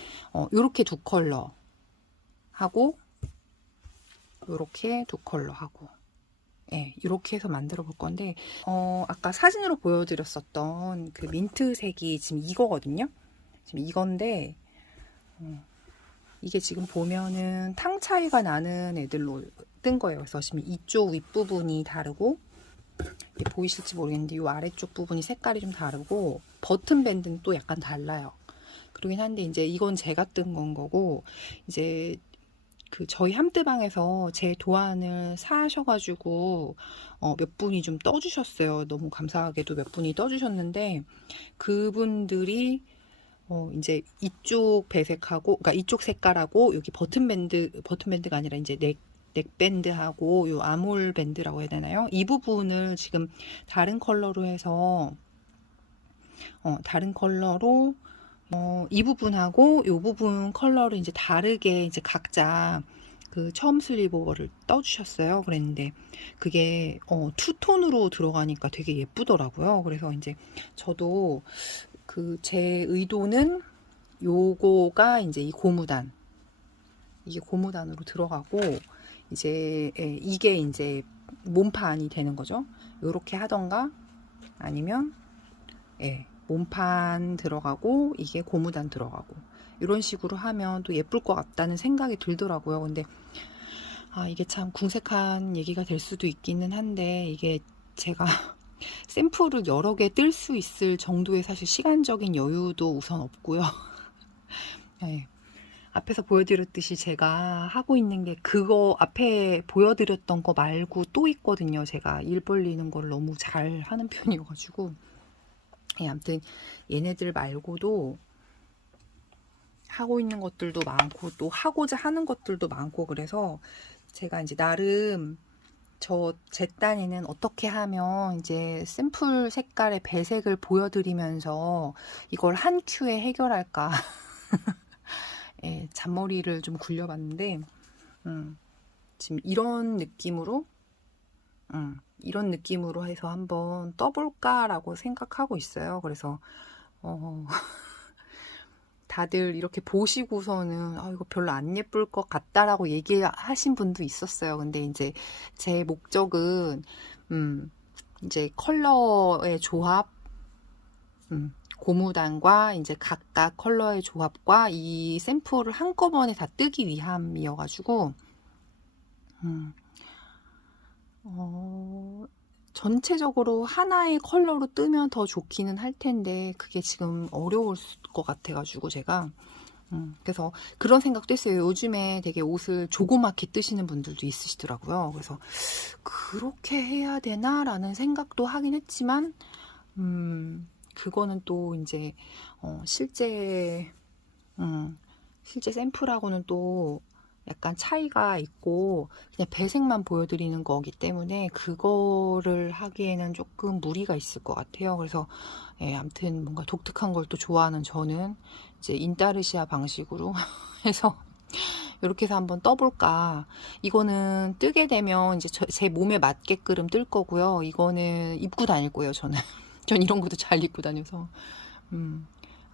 요렇게 두 컬러 하고 요렇게 두 컬러 하고 이렇게 해서 만들어 볼 건데, 아까 사진으로 보여드렸었던 그 민트색이 지금 이거거든요. 지금 이건데, 이게 지금 보면은 탕 차이가 나는 애들로 뜬 거예요. 그래서 지금 이쪽 윗부분이 다르고, 보이실지 모르겠는데 이 아래쪽 부분이 색깔이 좀 다르고, 버튼 밴드는 또 약간 달라요. 그러긴 한데 이제 이건 제가 뜬 건 거고, 이제 저희 함뜨방에서 제 도안을 사셔가지고 몇 분이 좀 떠주셨어요. 너무 감사하게도 몇 분이 떠주셨는데, 그분들이 이제 이쪽 배색하고, 그러니까 이쪽 색깔하고 여기 버튼밴드가 아니라 이제 넥밴드하고 요 아몰 밴드라고 해야 되나요? 이 부분을 지금 다른 컬러로 해서 다른 컬러로 이 부분하고 이 부분 컬러를 이제 다르게 이제 각자 그 처음 슬리브를 떠주셨어요. 그랬는데 그게 투톤으로 들어가니까 되게 예쁘더라고요. 그래서 이제 저도 제 의도는 요거가 이제 이게 고무단으로 들어가고 이제 이게 이제 몸판이 되는 거죠. 요렇게 하던가 아니면 몸판 들어가고 이게 고무단 들어가고 이런 식으로 하면 또 예쁠 것 같다는 생각이 들더라고요. 근데 이게 참 궁색한 얘기가 될 수도 있기는 한데, 이게 제가 샘플을 여러 개 뜰 수 있을 정도의 사실 시간적인 여유도 우선 없고요. 앞에서 보여드렸듯이 제가 하고 있는 게 그거 앞에 보여드렸던 거 말고 또 있거든요. 제가 일 벌리는 걸 너무 잘 하는 편이어가지고. 아무튼 얘네들 말고도 하고 있는 것들도 많고 또 하고자 하는 것들도 많고, 그래서 제가 이제 나름 제 딴에는 어떻게 하면 이제 샘플 색깔의 배색을 보여드리면서 이걸 한 큐에 해결할까 잔머리를 좀 굴려봤는데, 지금 이런 느낌으로 해서 한번 떠볼까라고 생각하고 있어요. 그래서 다들 이렇게 보시고서는 이거 별로 안 예쁠 것 같다라고 얘기하신 분도 있었어요. 근데 이제 제 목적은 이제 컬러의 조합, 고무단과 이제 각각 컬러의 조합과 이 샘플을 한꺼번에 다 뜨기 위함이어가지고 전체적으로 하나의 컬러로 뜨면 더 좋기는 할 텐데 그게 지금 어려울 것 같아가지고 제가 그래서 그런 생각도 했어요. 요즘에 되게 옷을 조그맣게 뜨시는 분들도 있으시더라고요. 그래서 그렇게 해야 되나라는 생각도 하긴 했지만, 그거는 또 이제, 실제 샘플하고는 또 약간 차이가 있고, 그냥 배색만 보여드리는 거기 때문에, 그거를 하기에는 조금 무리가 있을 것 같아요. 그래서, 예, 아무튼 뭔가 독특한 걸 또 좋아하는 저는, 이제 인타르시아 방식으로 해서, 이렇게 해서 한번 떠볼까. 이거는 뜨게 되면 이제 제 몸에 맞게끔 뜰 거고요. 이거는 입고 다닐 거예요, 저는. 전 이런 것도 잘 입고 다녀서.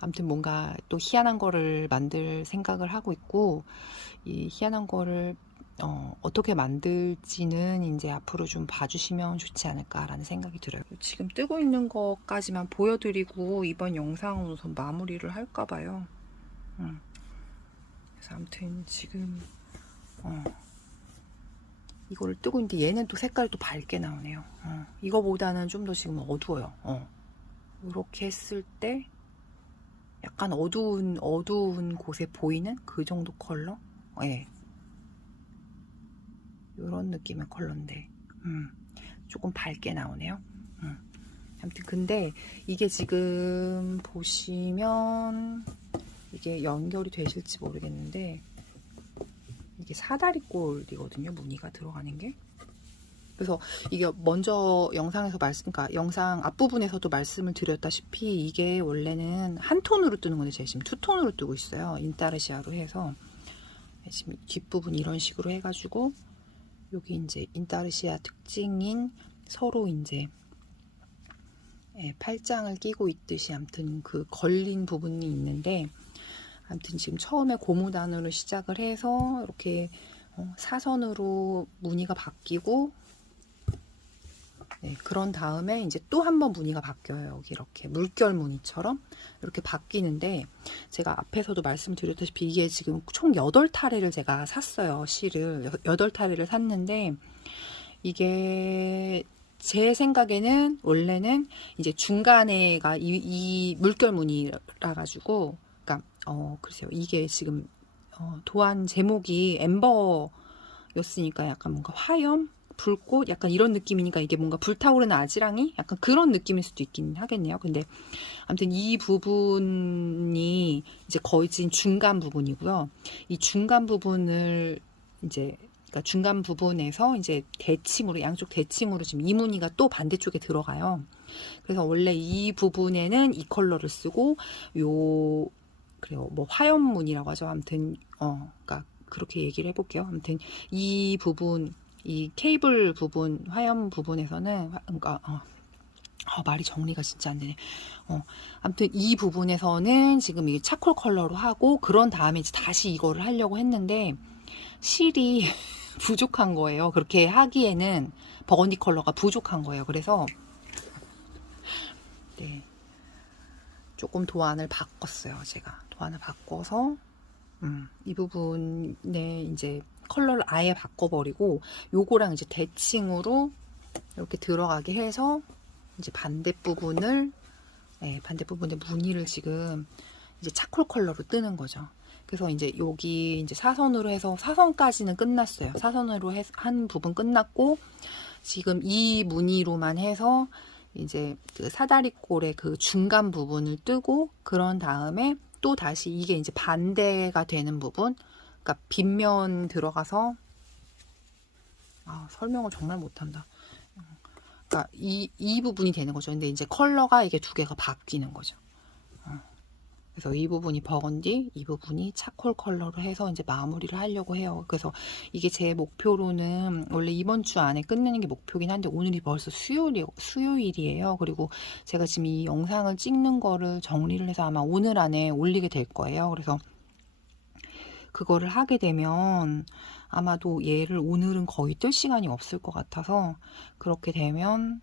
아무튼 뭔가 또 희한한 거를 만들 생각을 하고 있고, 이 희한한 거를 어떻게 만들지는 이제 앞으로 좀 봐주시면 좋지 않을까라는 생각이 들어요. 지금 뜨고 있는 것까지만 보여드리고 이번 영상은 우선 마무리를 할까 봐요. 그래서 아무튼 지금 이거를 뜨고 있는데 얘는 또 색깔이 또 밝게 나오네요. 이거보다는 좀 더 지금 어두워요. 이렇게 했을 때 약간 어두운 곳에 보이는 그 정도 컬러? 예. 이런 느낌의 컬러인데, 조금 밝게 나오네요. 아무튼 근데 이게 지금 보시면 이게 연결이 되실지 모르겠는데 이게 사다리꼴이거든요. 무늬가 들어가는 게. 그래서 이게 먼저 영상에서 그러니까 영상 앞부분에서도 말씀을 드렸다시피 이게 원래는 한 톤으로 뜨는 건데 제가 지금 투톤으로 뜨고 있어요. 인타르시아로 해서 지금 뒷부분 이런 식으로 해가지고 여기 이제 인타르시아 특징인 서로 이제 팔짱을 끼고 있듯이 아무튼 그 걸린 부분이 있는데 아무튼 지금 처음에 고무단으로 시작을 해서 이렇게 사선으로 무늬가 바뀌고 네, 그런 다음에 이제 또 한 번 무늬가 바뀌어요. 여기 이렇게 물결 무늬처럼 이렇게 바뀌는데 제가 앞에서도 말씀드렸다시피 이게 지금 총 8타래를 제가 샀어요. 실을 8타래를 샀는데 이게 제 생각에는 원래는 이제 중간에가 이 물결 무늬라 가지고 그러니까 글쎄요. 이게 지금 도안 제목이 엠버였으니까 약간 뭔가 화염 불꽃 약간 이런 느낌이니까 이게 뭔가 불타오르는 아지랑이 약간 그런 느낌일 수도 있긴 하겠네요. 근데 아무튼 이 부분이 이제 거의 지금 중간 부분이고요. 이 중간 부분을 이제 그러니까 중간 부분에서 이제 대칭으로 양쪽 대칭으로 지금 이 무늬가 또 반대쪽에 들어가요. 그래서 원래 이 부분에는 이 컬러를 쓰고 그래요. 뭐 화염 무늬라고 하죠. 아무튼 그러니까 그렇게 얘기를 해볼게요. 아무튼 이 부분 이 케이블 부분, 화염 부분에서는, 그러니까, 말이 정리가 진짜 안 되네. 아무튼 이 부분에서는 지금 이 차콜 컬러로 하고, 그런 다음에 이제 다시 이거를 하려고 했는데, 실이 부족한 거예요. 그렇게 하기에는 버건디 컬러가 부족한 거예요. 그래서, 네. 조금 도안을 바꿨어요. 제가. 도안을 바꿔서, 이 부분에 이제 컬러를 아예 바꿔버리고 요거랑 이제 대칭으로 이렇게 들어가게 해서 이제 반대부분에 무늬를 지금 이제 차콜 컬러로 뜨는 거죠. 그래서 이제 여기 이제 사선으로 해서 사선까지는 끝났어요. 사선으로 한 부분 끝났고 지금 이 무늬로만 해서 이제 그 사다리꼴의 그 중간 부분을 뜨고 그런 다음에 또 다시 이게 이제 반대가 되는 부분 그러니까 빗면 들어가서 설명을 정말 못한다. 그러니까 이 부분이 되는 거죠. 근데 이제 컬러가 이게 두 개가 바뀌는 거죠. 그래서 이 부분이 버건디, 이 부분이 차콜 컬러로 해서 이제 마무리를 하려고 해요. 그래서 이게 제 목표로는 원래 이번 주 안에 끝내는 게 목표긴 한데 오늘이 벌써 수요일이에요. 그리고 제가 지금 이 영상을 찍는 거를 정리를 해서 아마 오늘 안에 올리게 될 거예요. 그래서 그거를 하게 되면 아마도 얘를 오늘은 거의 뜰 시간이 없을 것 같아서 그렇게 되면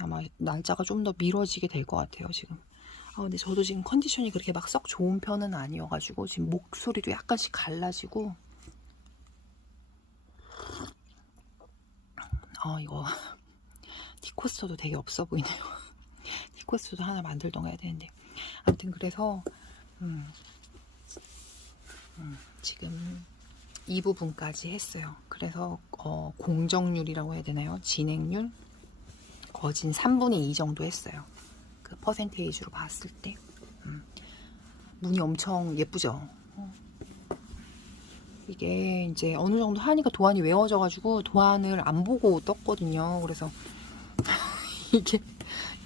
아마 날짜가 좀 더 미뤄지게 될 것 같아요. 지금. 근데 저도 지금 컨디션이 그렇게 막 썩 좋은 편은 아니어가지고 지금 목소리도 약간씩 갈라지고 이거 티코스터도 되게 없어 보이네요. 티코스터도 하나 만들던가 해야 되는데 아무튼 그래서 지금 이 부분까지 했어요. 그래서 공정률이라고 해야 되나요? 진행률 거진 3분의 2 정도 했어요. 그 퍼센테이지로 봤을 때 문이 엄청 예쁘죠. 이게 이제 어느 정도 하니까 도안이 외워져가지고 도안을 안 보고 떴거든요. 그래서 이게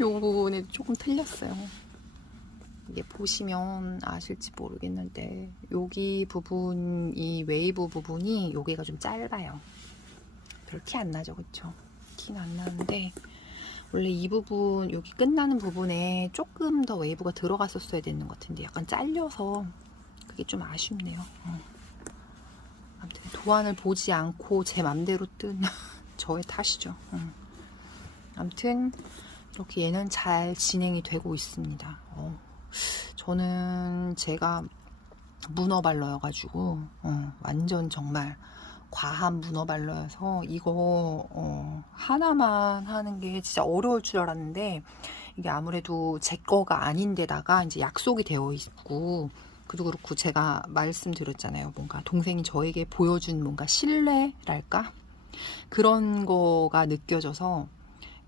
요 부분에 조금 틀렸어요. 이게 보시면 아실지 모르겠는데 여기 부분, 이 웨이브 부분이 여기가 좀 짧아요. 별 티 안 나죠, 그쵸? 티는 안 나는데 원래 이 부분, 여기 끝나는 부분에 조금 더 웨이브가 들어갔었어야 되는 것 같은데 약간 잘려서 그게 좀 아쉽네요. 아무튼 도안을 보지 않고 제 맘대로 뜬 저의 탓이죠. 아무튼 이렇게 얘는 잘 진행이 되고 있습니다. 저는 제가 문어발러여가지고 완전 정말 과한 문어발러여서 이거 하나만 하는 게 진짜 어려울 줄 알았는데 이게 아무래도 제 거가 아닌데다가 이제 약속이 되어 있고 그도 그렇고 제가 말씀드렸잖아요. 뭔가 동생이 저에게 보여준 뭔가 신뢰랄까? 그런 거가 느껴져서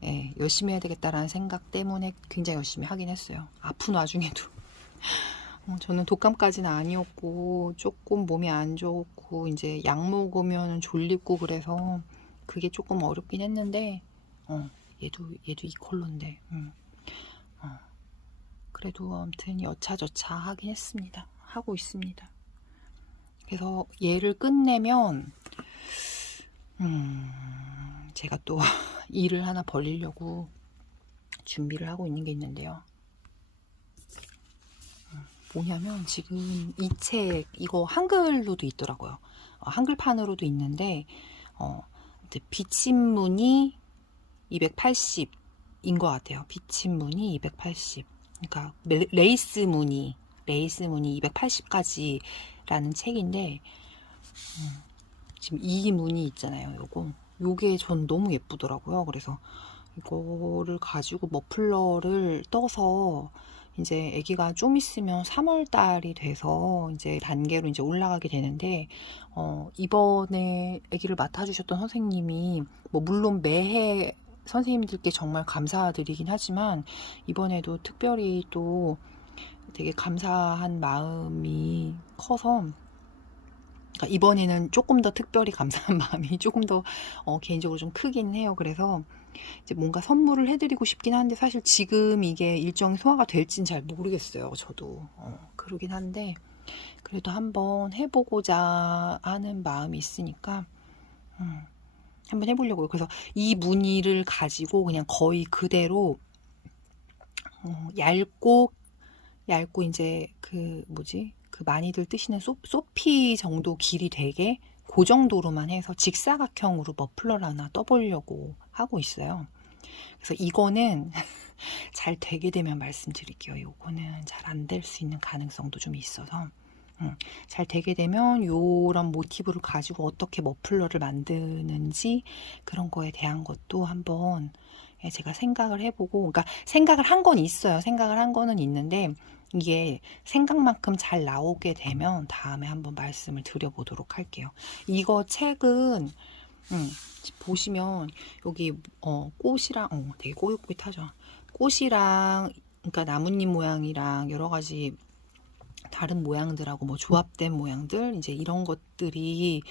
예, 열심히 해야 되겠다라는 생각 때문에 굉장히 열심히 하긴 했어요. 아픈 와중에도. 저는 독감까지는 아니었고 조금 몸이 안 좋고 이제 약 먹으면 졸립고 그래서 그게 조금 어렵긴 했는데 얘도 이 컬러인데 그래도 아무튼 여차저차 하긴 했습니다. 하고 있습니다. 그래서 얘를 끝내면 제가 또 일을 하나 벌리려고 준비를 하고 있는 게 있는데요. 뭐냐면 지금 이 책 이거 한글로도 있더라고요. 한글판으로도 있는데 비침무늬 280인 것 같아요. 비침무늬 280. 그러니까 레이스 무늬 280까지라는 책인데 지금 이 무늬 있잖아요. 요게 전 너무 예쁘더라고요. 그래서 이거를 가지고 머플러를 떠서 이제 아기가 좀 있으면 3월 달이 돼서 이제 단계로 이제 올라가게 되는데 이번에 아기를 맡아주셨던 선생님이 뭐 물론 매해 선생님들께 정말 감사드리긴 하지만 이번에도 특별히 또 되게 감사한 마음이 커서 그러니까 이번에는 조금 더 특별히 감사한 마음이 조금 더 개인적으로 좀 크긴 해요. 그래서 이제 뭔가 선물을 해드리고 싶긴 한데 사실 지금 이게 일정이 소화가 될진 잘 모르겠어요. 저도 그러긴 한데 그래도 한번 해보고자 하는 마음이 있으니까 한번 해보려고요. 그래서 이 무늬를 가지고 그냥 거의 그대로 얇고 이제 그 뭐지? 그 많이들 뜨시는 소피 정도 길이 되게 그 정도로만 해서 직사각형으로 머플러를 하나 떠보려고 하고 있어요. 그래서 이거는 잘 되게 되면 말씀드릴게요. 요거는 잘 안 될 수 있는 가능성도 좀 있어서 잘 되게 되면 요런 모티브를 가지고 어떻게 머플러를 만드는지 그런 거에 대한 것도 한번 제가 생각을 해보고 그러니까 생각을 한 건 있어요. 생각을 한 거는 있는데 이게 생각만큼 잘 나오게 되면 다음에 한번 말씀을 드려보도록 할게요. 이거 책은 보시면 여기 꽃이랑 되게 꼬깃꼬깃하죠. 꽃이랑 그러니까 나뭇잎 모양이랑 여러 가지 다른 모양들하고 뭐 조합된 모양들 이제 이런 것들이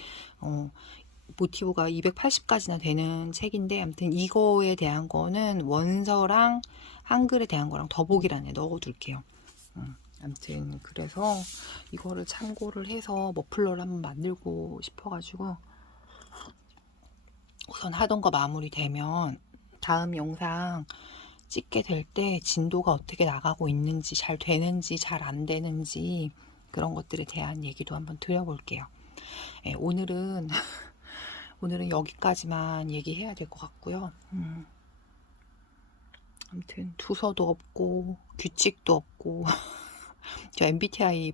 모티브가 280까지나 되는 책인데 아무튼 이거에 대한 거는 원서랑 한글에 대한 거랑 더보기란에 넣어둘게요. 아무튼 그래서 이거를 참고를 해서 머플러를 한번 만들고 싶어가지고 우선 하던 거 마무리되면 다음 영상 찍게 될 때 진도가 어떻게 나가고 있는지 잘 되는지 잘 안 되는지 그런 것들에 대한 얘기도 한번 드려볼게요. 예, 오늘은 여기까지만 얘기해야 될 것 같고요. 아무튼 투서도 없고 규칙도 없고 저 MBTI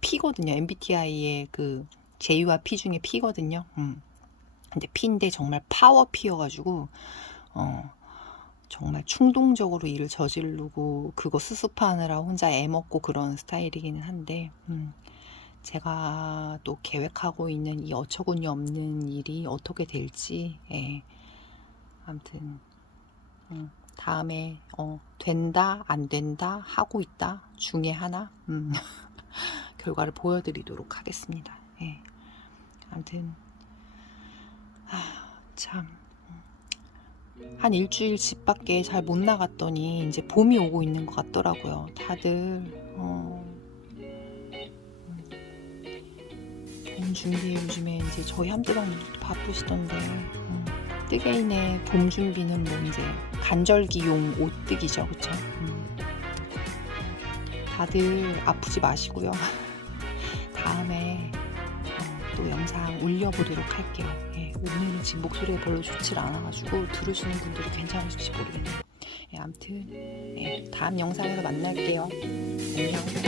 P거든요. MBTI의 그 J와 P 중에 P거든요. 근데 P인데 정말 파워 P여가지고 정말 충동적으로 일을 저지르고 그거 수습하느라 혼자 애먹고 그런 스타일이기는 한데 제가 또 계획하고 있는 이 어처구니 없는 일이 어떻게 될지 아무튼 다음에 된다 안 된다 하고 있다 중에 하나 결과를 보여드리도록 하겠습니다. 아무튼 참 한 일주일 집 밖에 잘 못 나갔더니 이제 봄이 오고 있는 것 같더라고요. 다들 봄 준비에 요즘에 이제 저희 함대방님도 바쁘시던데 뜨개인의 봄 준비는 뭐 이제 간절기용 옷뜨기죠, 그쵸? 다들 아프지 마시고요. 다음에 또 영상 올려보도록 할게요. 오늘은 지금 목소리가 별로 좋질 않아가지고 들으시는 분들이 괜찮으실지 모르겠네요. 아무튼 다음 영상에서 만날게요. 안녕.